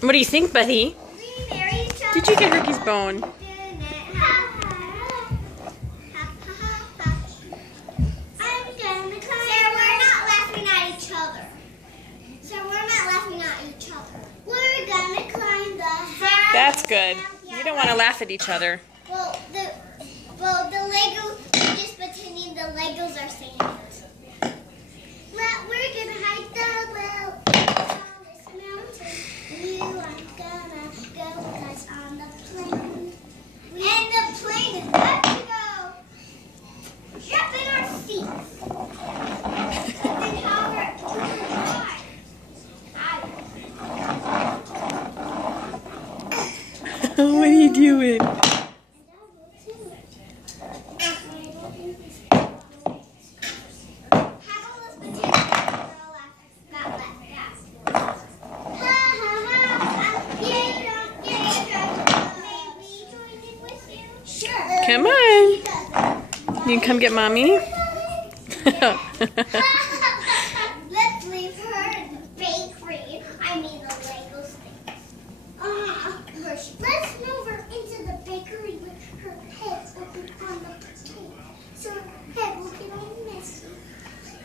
What do you think, buddy? Did you get Herky's bone? That's good. You don't want to laugh at each other. Well, the Legos, we're just pretending the Legos are saying it. We're gonna hike the tallest mountain. You aren't gonna go with us on the plane. And the plane is about to go. Jump in our seats. And how we're What are you doing? Come on. You can come get mommy. Let's leave her in the bakery. I mean the Lego things. Let's move her into the bakery with her head open on the potato. So her head will get all messy.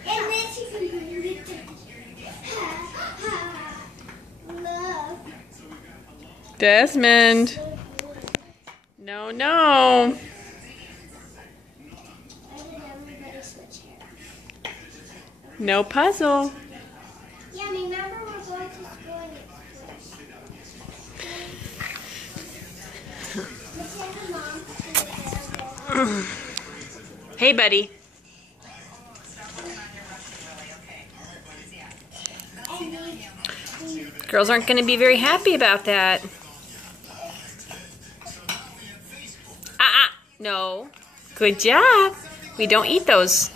And then she can lift it. Love. Desmond. No, no. No puzzle. Yeah, remember we're going to school and Hey, buddy. Girls aren't going to be very happy about that. No. Good job. We don't eat those.